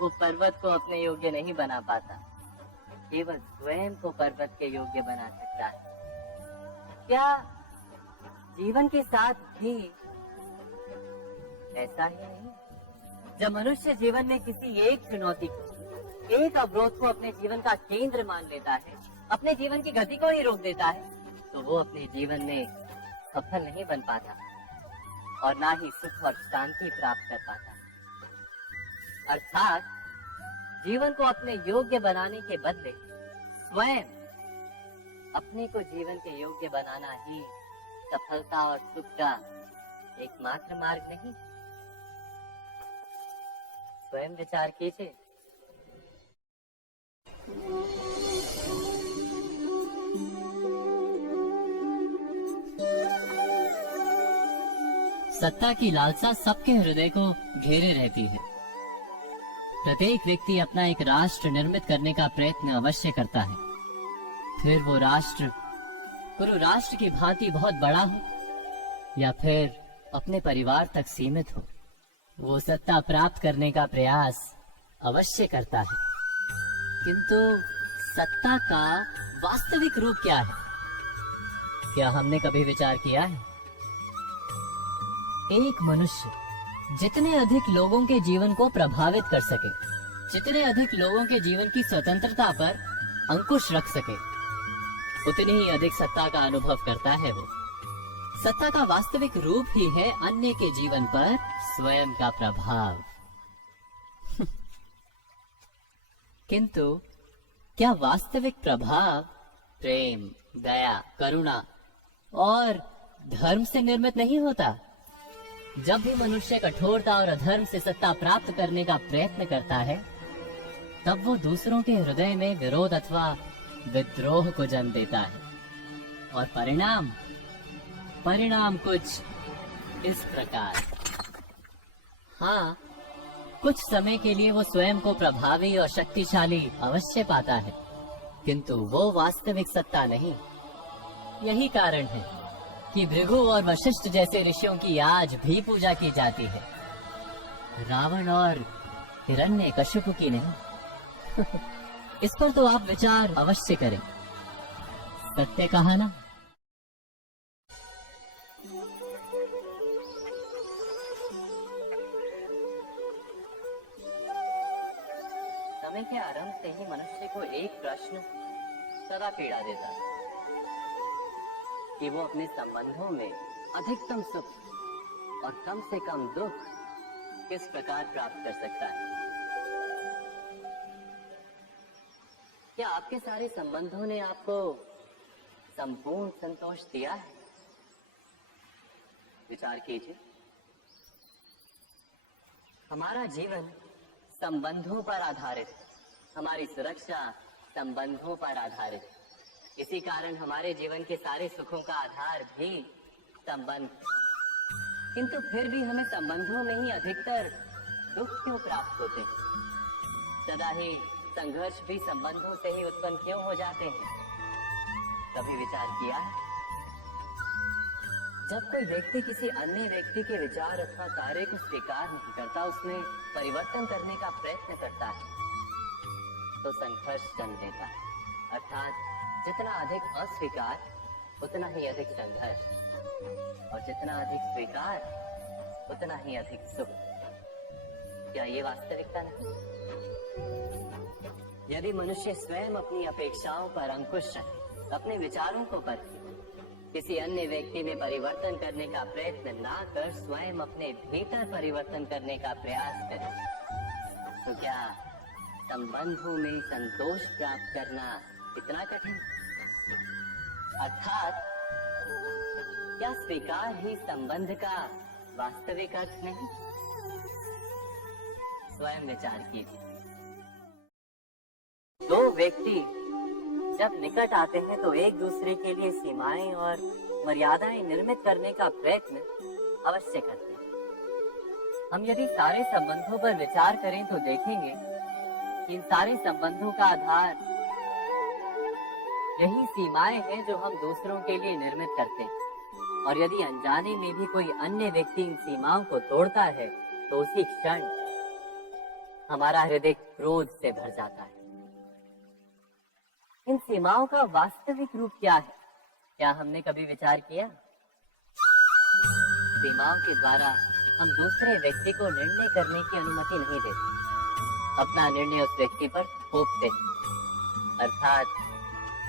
वो पर्वत को अपने योग्य नहीं बना पाता, केवल स्वयं को पर्वत के योग्य बना सकता है। क्या जीवन के साथ भी ऐसा ही नहीं? जब मनुष्य जीवन में किसी एक चुनौती को, एक अवरोध को अपने जीवन का केंद्र मान लेता है, अपने जीवन की गति को ही रोक देता है, तो वो अपने जीवन में सफल नहीं बन पाता और ना ही सुख और शांति प्राप्त कर पाता। अर्थात जीवन को अपने योग्य बनाने के बदले स्वयं अपने को जीवन के योग्य बनाना ही सफलता और सुख का एकमात्र मार्ग नहीं। स्वयं विचार कीजिए। सत्ता की लालसा सबके हृदय को घेरे रहती है। प्रत्येक व्यक्ति अपना एक राष्ट्र निर्मित करने का प्रयत्न अवश्य करता है। फिर वो राष्ट्र गुरु राष्ट्र की भांति बहुत बड़ा हो या फिर अपने परिवार तक सीमित हो, वो सत्ता प्राप्त करने का प्रयास अवश्य करता है। किंतु सत्ता का वास्तविक रूप क्या है? क्या हमने कभी विचार किया है? एक मनुष्य जितने अधिक लोगों के जीवन को प्रभावित कर सके, जितने अधिक लोगों के जीवन की स्वतंत्रता पर अंकुश रख सके, उतनी ही अधिक सत्ता का अनुभव करता है वो। सत्ता का वास्तविक रूप ही है अन्य के जीवन पर स्वयं का प्रभाव। किंतु क्या वास्तविक प्रभाव प्रेम, दया, करुणा और धर्म से निर्मित नहीं होता? जब भी मनुष्य कठोरता और अधर्म से सत्ता प्राप्त करने का प्रयत्न करता है, तब वो दूसरों के हृदय में विरोध अथवा विद्रोह को जन्म देता है। और परिणाम कुछ इस प्रकार। हाँ, कुछ समय के लिए वो स्वयं को प्रभावी और शक्तिशाली अवश्य पाता है, किंतु वो वास्तविक सत्ता नहीं। यही कारण है कि भृगु और वशिष्ठ जैसे ऋषियों की आज भी पूजा की जाती है, रावण और हिरण्यकशिपु की नहीं। इस पर तो आप विचार अवश्य करें। सत्य कहा ना। समय के आरंभ से ही मनुष्य को एक प्रश्न सदा पीड़ा देता है कि वो अपने संबंधों में अधिकतम सुख और कम से कम दुख किस प्रकार प्राप्त कर सकता है। क्या आपके सारे संबंधों ने आपको संपूर्ण संतोष दिया है? विचार कीजिए। हमारा जीवन संबंधों पर आधारित है, हमारी सुरक्षा संबंधों पर आधारित है। इसी कारण हमारे जीवन के सारे सुखों का आधार भी संबंध। किंतु फिर भी हमें संबंधों में ही अधिकतर दुख क्यों प्राप्त होते हैं? सदा ही संघर्ष भी संबंधों से ही उत्पन्न क्यों हो जाते हैं? कभी विचार किया है? जब कोई व्यक्ति किसी अन्य व्यक्ति के विचार अथवा कार्य को स्वीकार नहीं करता, उसमें परिवर्तन करने का प्रयत्न करता है, तो संघर्ष जन्म लेता है। अर्थात जितना अधिक अस्वीकार उतना ही अधिक संघर्ष, और जितना अधिक स्वीकार उतना ही अधिक सुख। क्या ये वास्तविकता नहीं? यदि मनुष्य स्वयं अपनी अपेक्षाओं पर अंकुश रखे, अपने विचारों को परखे, किसी अन्य व्यक्ति में परिवर्तन करने का प्रयत्न ना कर स्वयं अपने भीतर परिवर्तन करने का प्रयास करे, तो क्या संबंधों में संतोष प्राप्त करना इतना कठिन? अर्थात क्या स्वीकार ही संबंध का वास्तविक अर्थ नहीं? स्वयं विचार कीजिए। दो व्यक्ति जब निकट आते हैं तो एक दूसरे के लिए सीमाएं और मर्यादाएं निर्मित करने का प्रयत्न अवश्य करते हैं। हम यदि सारे संबंधों पर विचार करें तो देखेंगे कि इन सारे संबंधों का आधार यही सीमाएं हैं जो हम दूसरों के लिए निर्मित करते हैं। और यदि अनजाने में भी कोई अन्य व्यक्ति इन सीमाओं को तोड़ता है तो उसी क्षण हमारा हृदय क्रोध से भर जाता है। इन सीमाओं का वास्तविक रूप क्या है? क्या हमने कभी विचार किया? सीमाओं के द्वारा हम दूसरे व्यक्ति को निर्णय करने की अनुमति नहीं देते, अपना निर्णय उस व्यक्ति पर थोपते हैं, अर्थात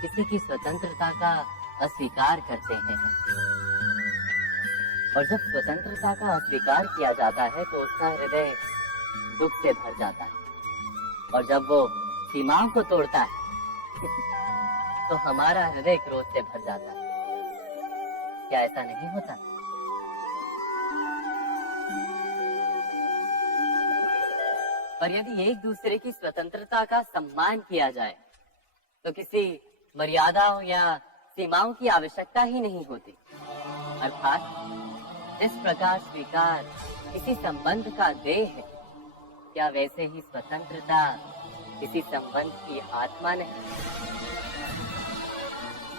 किसी की स्वतंत्रता का अस्वीकार करते हैं। और जब स्वतंत्रता का अस्वीकार किया जाता है तो उसका हृदय दुख से भर जाता है, और जब वो सीमाओं को तोड़ता है तो हमारा हृदय क्रोध से भर जाता है। क्या ऐसा नहीं होता? पर यदि एक दूसरे की स्वतंत्रता का सम्मान किया जाए तो किसी मर्यादाओं या सीमाओं की आवश्यकता ही नहीं होती। अर्थात जिस प्रकार स्वीकार किसी संबंध का देह है, क्या वैसे ही स्वतंत्रता किसी संबंध की आत्मा नहीं?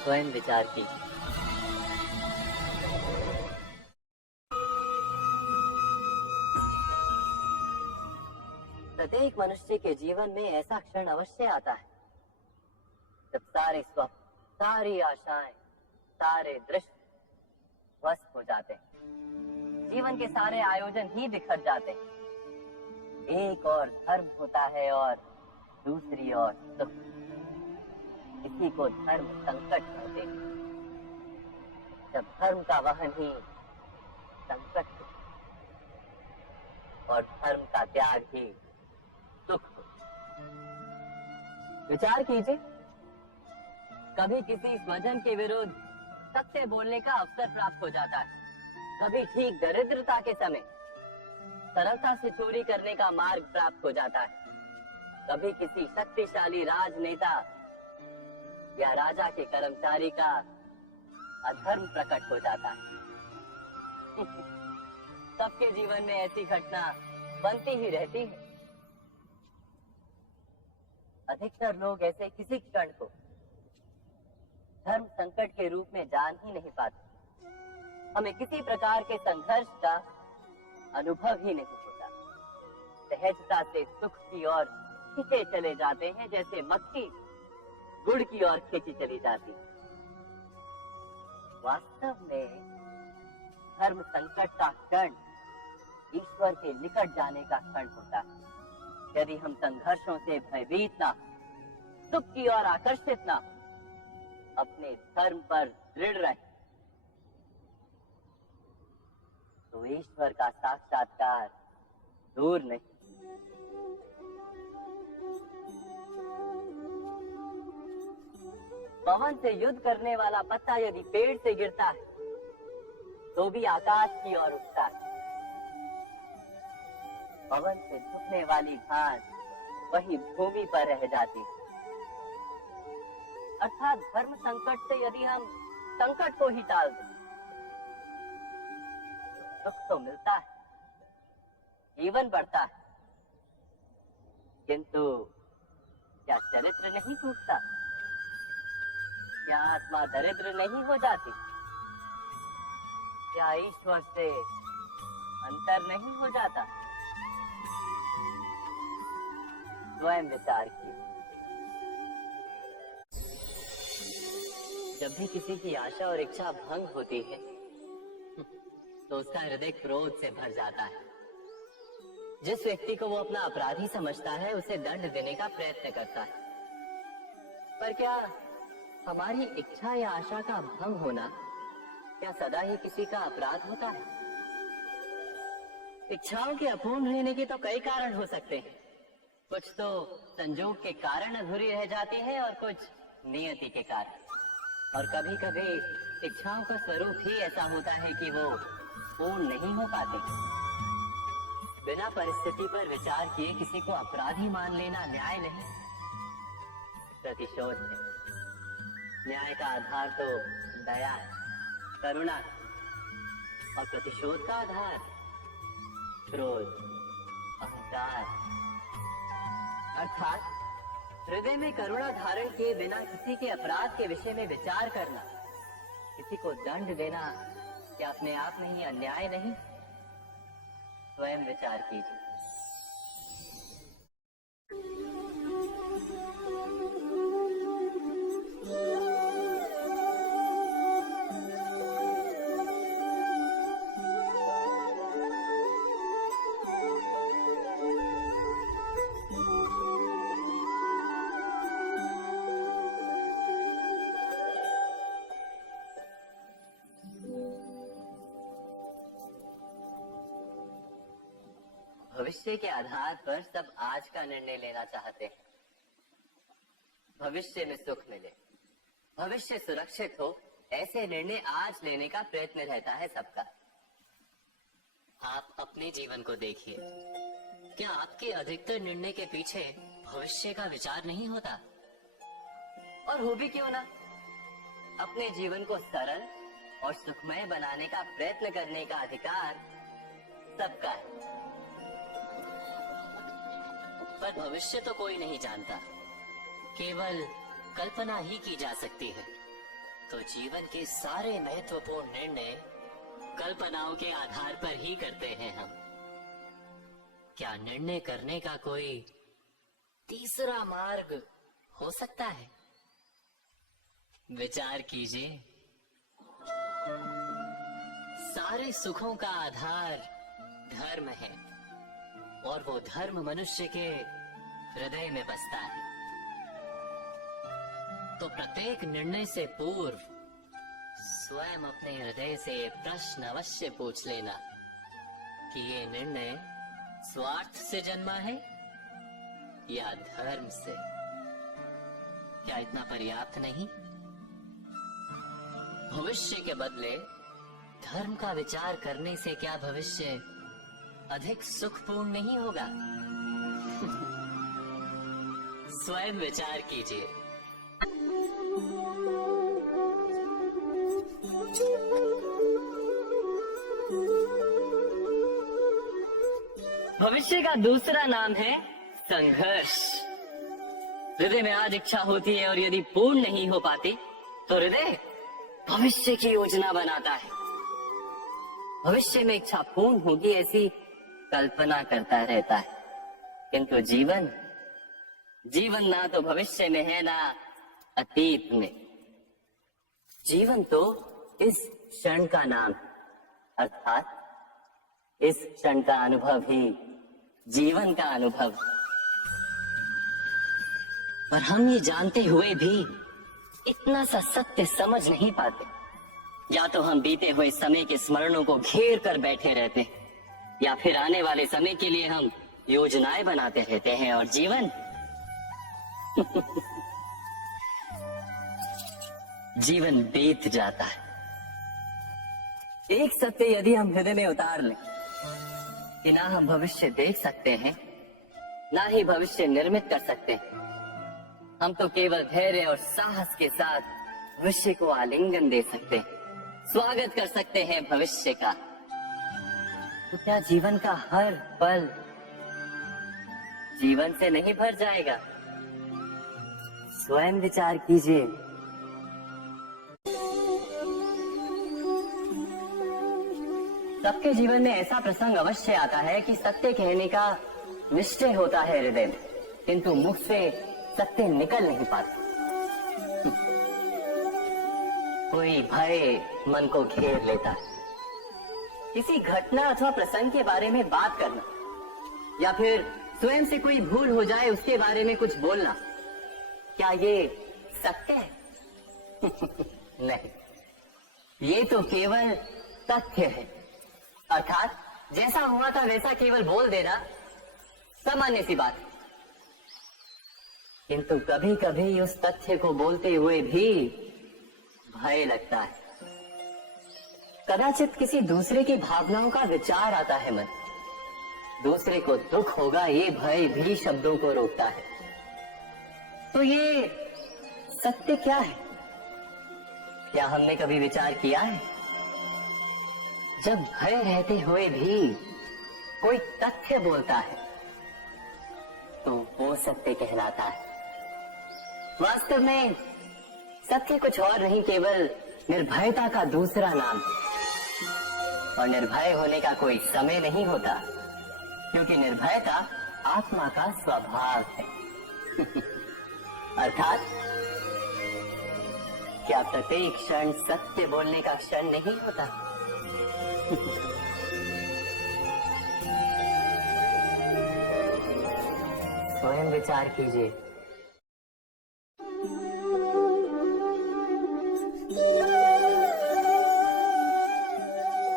स्वयं विचार कीजिए। प्रत्येक मनुष्य के जीवन में ऐसा क्षण अवश्य आता है जब सारे स्वप्न, सारी आशाएं, सारे दृश्य ध्वस्त हो जाते हैं, जीवन के सारे आयोजन ही बिखर जाते हैं। एक और धर्म होता है और दूसरी ओर सुख। इसी को धर्म संकट कहते हैं। जब धर्म का वहन ही संकट हो और धर्म का त्याग ही सुख हो। विचार कीजिए, कभी किसी स्वजन के विरुद्ध सत्य बोलने का अवसर प्राप्त हो जाता है, कभी ठीक दरिद्रता के समय सरलता से चोरी करने का मार्ग प्राप्त हो जाता है, कभी किसी शक्तिशाली राजनेता या राजा के कर्मचारी का अधर्म प्रकट हो जाता है। सबके जीवन में ऐसी घटना बनती ही रहती है। अधिकतर लोग ऐसे किसी क्षण को धर्म संकट के रूप में जान ही नहीं पाते। हमें किसी प्रकार के संघर्ष का अनुभव ही नहीं होता। सहजता से सुख की ओर खींचे चले जाते हैं, जैसे मक्खी गुड़ की ओर खींची चली जाती। वास्तव में धर्म संकट का क्षण ईश्वर के निकट जाने का क्षण होता है। यदि हम संघर्षों से भयभीत ना, सुख की ओर आकर्षित ना, अपने धर्म पर दृढ़ रहे, तो ईश्वर का साक्षात्कार दूर नहीं। पवन से युद्ध करने वाला पत्ता यदि पेड़ से गिरता है तो भी आकाश की ओर उठता है। पवन से झुकने वाली घास वही भूमि पर रह जाती है। अर्थात धर्म संकट से यदि हम संकट को ही टाल दें तो सुख तो मिलता है, जीवन बढ़ता है, किंतु क्या चरित्र नहीं टूटता? क्या आत्मा दरिद्र नहीं हो जाती? क्या ईश्वर से अंतर नहीं हो जाता? स्वयं विचार किए। जब भी किसी की आशा और इच्छा भंग होती है तो उसका हृदय क्रोध से भर जाता है। जिस व्यक्ति को वो अपना अपराधी समझता है उसे दंड देने का प्रयत्न करता है। पर क्या हमारी इच्छा या आशा का भंग होना क्या सदा ही किसी का अपराध होता है? इच्छाओं के अपूर्ण रहने के तो कई कारण हो सकते हैं। कुछ तो संजोग के कारण अधूरी रह जाती है और कुछ नियति के कारण। और कभी कभी इच्छाओं का स्वरूप ही ऐसा होता है कि वो पूर्ण नहीं हो पाती। बिना परिस्थिति पर विचार किए किसी को अपराधी मान लेना न्याय नहीं, प्रतिशोध है। न्याय का आधार तो दया है, करुणा है, और प्रतिशोध का आधार क्रोध, अहंकार। अर्थात हृदय में करुणा धारण किए बिना किसी के अपराध के विषय में विचार करना, किसी को दंड देना, क्या अपने आप में ही अन्याय नहीं? स्वयं विचार कीजिए। भविष्य के आधार पर सब आज का निर्णय लेना चाहते हैं। भविष्य में सुख मिले, भविष्य सुरक्षित हो, ऐसे निर्णय आज लेने का प्रयत्न रहता है सबका। आप अपने जीवन को देखिए, क्या आपके अधिकतर निर्णय के पीछे भविष्य का विचार नहीं होता? और हो भी क्यों ना, अपने जीवन को सरल और सुखमय बनाने का प्रयत्न करने का अधिकार सबका है। पर भविष्य तो कोई नहीं जानता, केवल कल्पना ही की जा सकती है। तो जीवन के सारे महत्वपूर्ण निर्णय कल्पनाओं के आधार पर ही करते हैं हम। क्या निर्णय करने का कोई तीसरा मार्ग हो सकता है? विचार कीजिए। सारे सुखों का आधार धर्म है, और वो धर्म मनुष्य के हृदय में बसता है। तो प्रत्येक निर्णय से पूर्व स्वयं अपने हृदय से प्रश्न अवश्य पूछ लेना कि ये निर्णय स्वार्थ से जन्मा है या धर्म से। क्या इतना पर्याप्त नहीं? भविष्य के बदले धर्म का विचार करने से क्या भविष्य अधिक सुखपूर्ण नहीं होगा? स्वयं विचार कीजिए। भविष्य का दूसरा नाम है संघर्ष। हृदय में आज इच्छा होती है और यदि पूर्ण नहीं हो पाती तो हृदय भविष्य की योजना बनाता है। भविष्य में इच्छा पूर्ण होगी ऐसी कल्पना करता रहता है, किंतु जीवन ना तो भविष्य में है ना अतीत में। जीवन तो इस क्षण का नाम है, अर्थात इस क्षण का अनुभव ही जीवन का अनुभव। पर हम ये जानते हुए भी इतना सा सत्य समझ नहीं पाते। या तो हम बीते हुए समय के स्मरणों को घेर कर बैठे रहते हैं, या फिर आने वाले समय के लिए हम योजनाएं बनाते रहते हैं और जीवन जीवन बीत जाता है। एक सत्य यदि हम हृदय में उतार लें कि ना हम भविष्य देख सकते हैं, ना ही भविष्य निर्मित कर सकते हैं, हम तो केवल धैर्य और साहस के साथ भविष्य को आलिंगन दे सकते हैं, स्वागत कर सकते हैं भविष्य का। तो क्या जीवन का हर पल जीवन से नहीं भर जाएगा? स्वयं विचार कीजिए। सबके जीवन में ऐसा प्रसंग अवश्य आता है कि सत्य कहने का निश्चय होता है हृदय में, किंतु मुख से सत्य निकल नहीं पाता। कोई भय मन को घेर लेता है। किसी घटना अथवा प्रसंग के बारे में बात करना या फिर स्वयं से कोई भूल हो जाए उसके बारे में कुछ बोलना, क्या ये सत्य है? नहीं, ये तो केवल तथ्य है। अर्थात जैसा हुआ था वैसा केवल बोल देना सामान्य सी बात है। किंतु कभी कभी उस तथ्य को बोलते हुए भी भय लगता है। कदाचित किसी दूसरे की भावनाओं का विचार आता है मन, दूसरे को दुख होगा ये भय भी शब्दों को रोकता है। तो ये सत्य क्या है? क्या हमने कभी विचार किया है? जब भय रहते हुए भी कोई तथ्य बोलता है तो वो सत्य कहलाता है। वास्तव में सत्य कुछ और नहीं, केवल निर्भयता का दूसरा नाम है। और निर्भय होने का कोई समय नहीं होता, क्योंकि निर्भयता आत्मा का स्वभाव है। अर्थात क्या प्रत्येक क्षण सत्य बोलने का क्षण नहीं होता? स्वयं विचार कीजिए।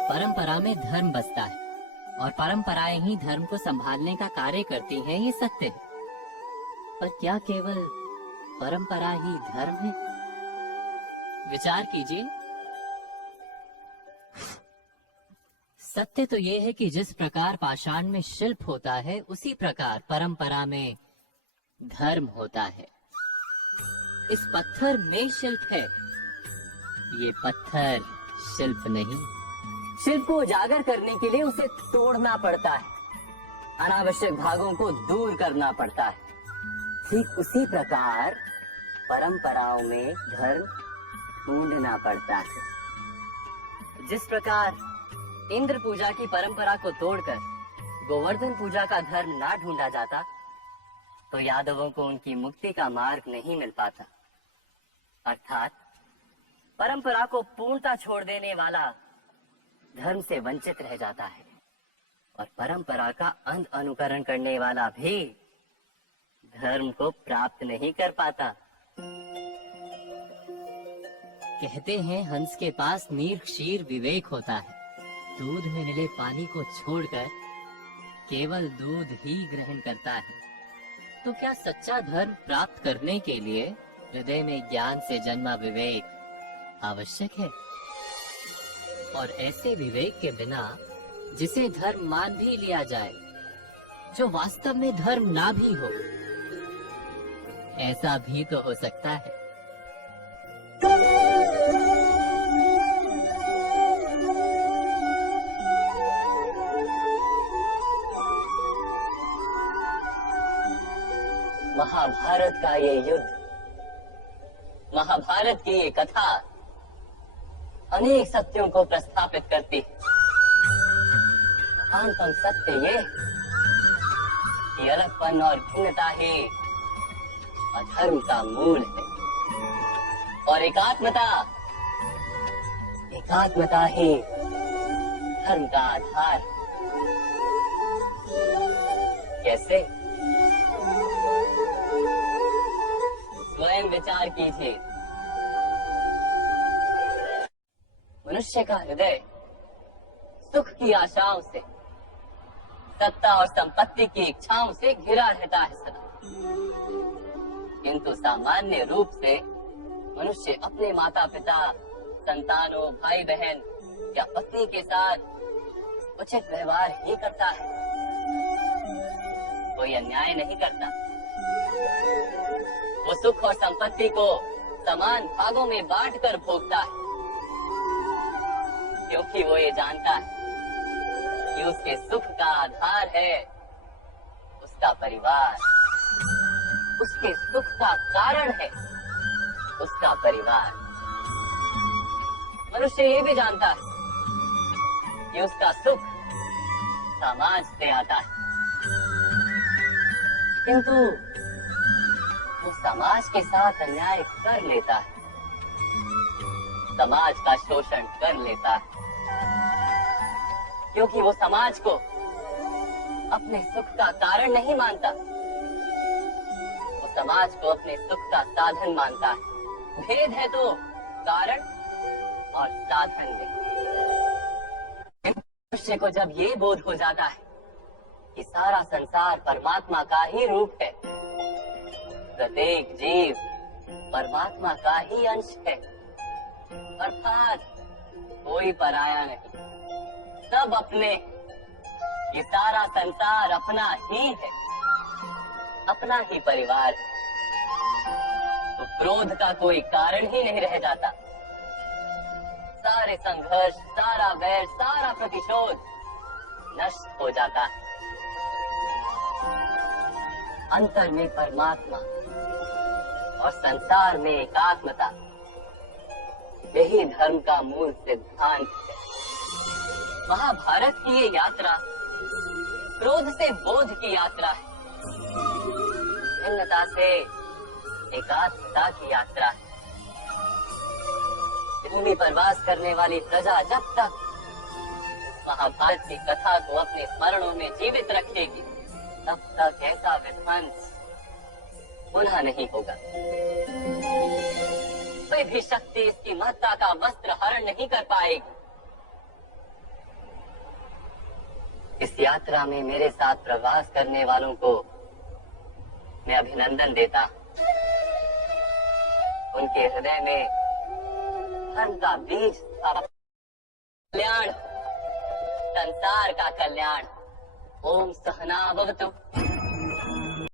परंपरा में धर्म बसता है और परंपराएं ही धर्म को संभालने का कार्य करती हैं, ये सत्य है। पर क्या केवल परंपरा ही धर्म है? विचार कीजिए। सत्य तो ये है कि जिस प्रकार पाषाण में शिल्प होता है उसी प्रकार परंपरा में धर्म होता है। इस पत्थर में शिल्प है, ये पत्थर शिल्प नहीं। शिल्प को उजागर करने के लिए उसे तोड़ना पड़ता है, अनावश्यक भागों को दूर करना पड़ता है। ठीक उसी प्रकार परंपराओं में धर्म ढूंढना पड़ता है। जिस प्रकार इंद्र पूजा की परंपरा को तोड़कर गोवर्धन पूजा का धर्म ना ढूंढा जाता तो यादवों को उनकी मुक्ति का मार्ग नहीं मिल पाता। अर्थात परंपरा को पूर्णता छोड़ देने वाला धर्म से वंचित रह जाता है और परंपरा का अंध अनुकरण करने वाला भी धर्म को प्राप्त नहीं कर पाता। कहते हैं हंस के पास नीर क्षीर विवेक होता है। दूध में मिले पानी को छोड़कर केवल दूध ही ग्रहण करता है। तो क्या सच्चा धर्म प्राप्त करने के लिए हृदय में ज्ञान से जन्मा विवेक आवश्यक है? और ऐसे विवेक के बिना जिसे धर्म मान भी लिया जाए, जो वास्तव में धर्म ना भी हो, ऐसा भी तो हो सकता है। महाभारत का ये युद्ध, महाभारत की ये कथा अनेक सत्यों को प्रस्थापित करती है। महानतम सत्य ये कि अलगपन और भिन्नता ही अधर्म का मूल है और एकात्मता ही धर्म का आधार। कैसे? स्वयं विचार कीजिए। मनुष्य का हृदय सुख की आशाओं से, सत्ता और संपत्ति की इच्छाओं से घिरा रहता है सदा। किंतु सामान्य रूप से मनुष्य अपने माता पिता, संतानों, भाई बहन या पत्नी के साथ उचित व्यवहार ही करता है, कोई अन्याय नहीं करता। वो सुख और संपत्ति को समान भागों में बांटकर भोगता है, क्योंकि वो ये जानता है कि उसके सुख का आधार है उसका परिवार, उसके सुख का कारण है उसका परिवार। मनुष्य ये भी जानता है कि उसका सुख समाज से आता है, किंतु वो समाज के साथ अन्याय कर लेता है, समाज का शोषण कर लेता है, क्योंकि वो समाज को अपने सुख का कारण नहीं मानता, वो समाज को अपने सुख का साधन मानता है। भेद है तो कारण और साधन में। मनुष्य को जब ये बोध हो जाता है कि सारा संसार परमात्मा का ही रूप है, प्रत्येक जीव परमात्मा का ही अंश है, अर्थात कोई पराया नहीं, सब अपने, ये सारा संसार अपना ही है, अपना ही परिवार है, तो क्रोध का कोई कारण ही नहीं रह जाता। सारे संघर्ष, सारा वैर, सारा प्रतिशोध नष्ट हो जाता है। अंतर में परमात्मा और संसार में एकात्मता, यही धर्म का मूल सिद्धांत है। महाभारत की ये यात्रा क्रोध से बोध की यात्रा है, भिन्नता से एकात्मता की यात्रा है। भूमि पर वास करने वाली प्रजा जब तक महाभारत की कथा को अपने स्मरणों में जीवित रखेगी, तब तक ऐसा विध्वंस पुनः नहीं होगा। कोई भी शक्ति इसकी महत्ता का वस्त्र हरण नहीं कर पाएगी। इस यात्रा में मेरे साथ प्रवास करने वालों को मैं अभिनंदन देता हूं। उनके हृदय में धर्म का बीज था, कल्याण, संसार का कल्याण। ओम सहना भवतु।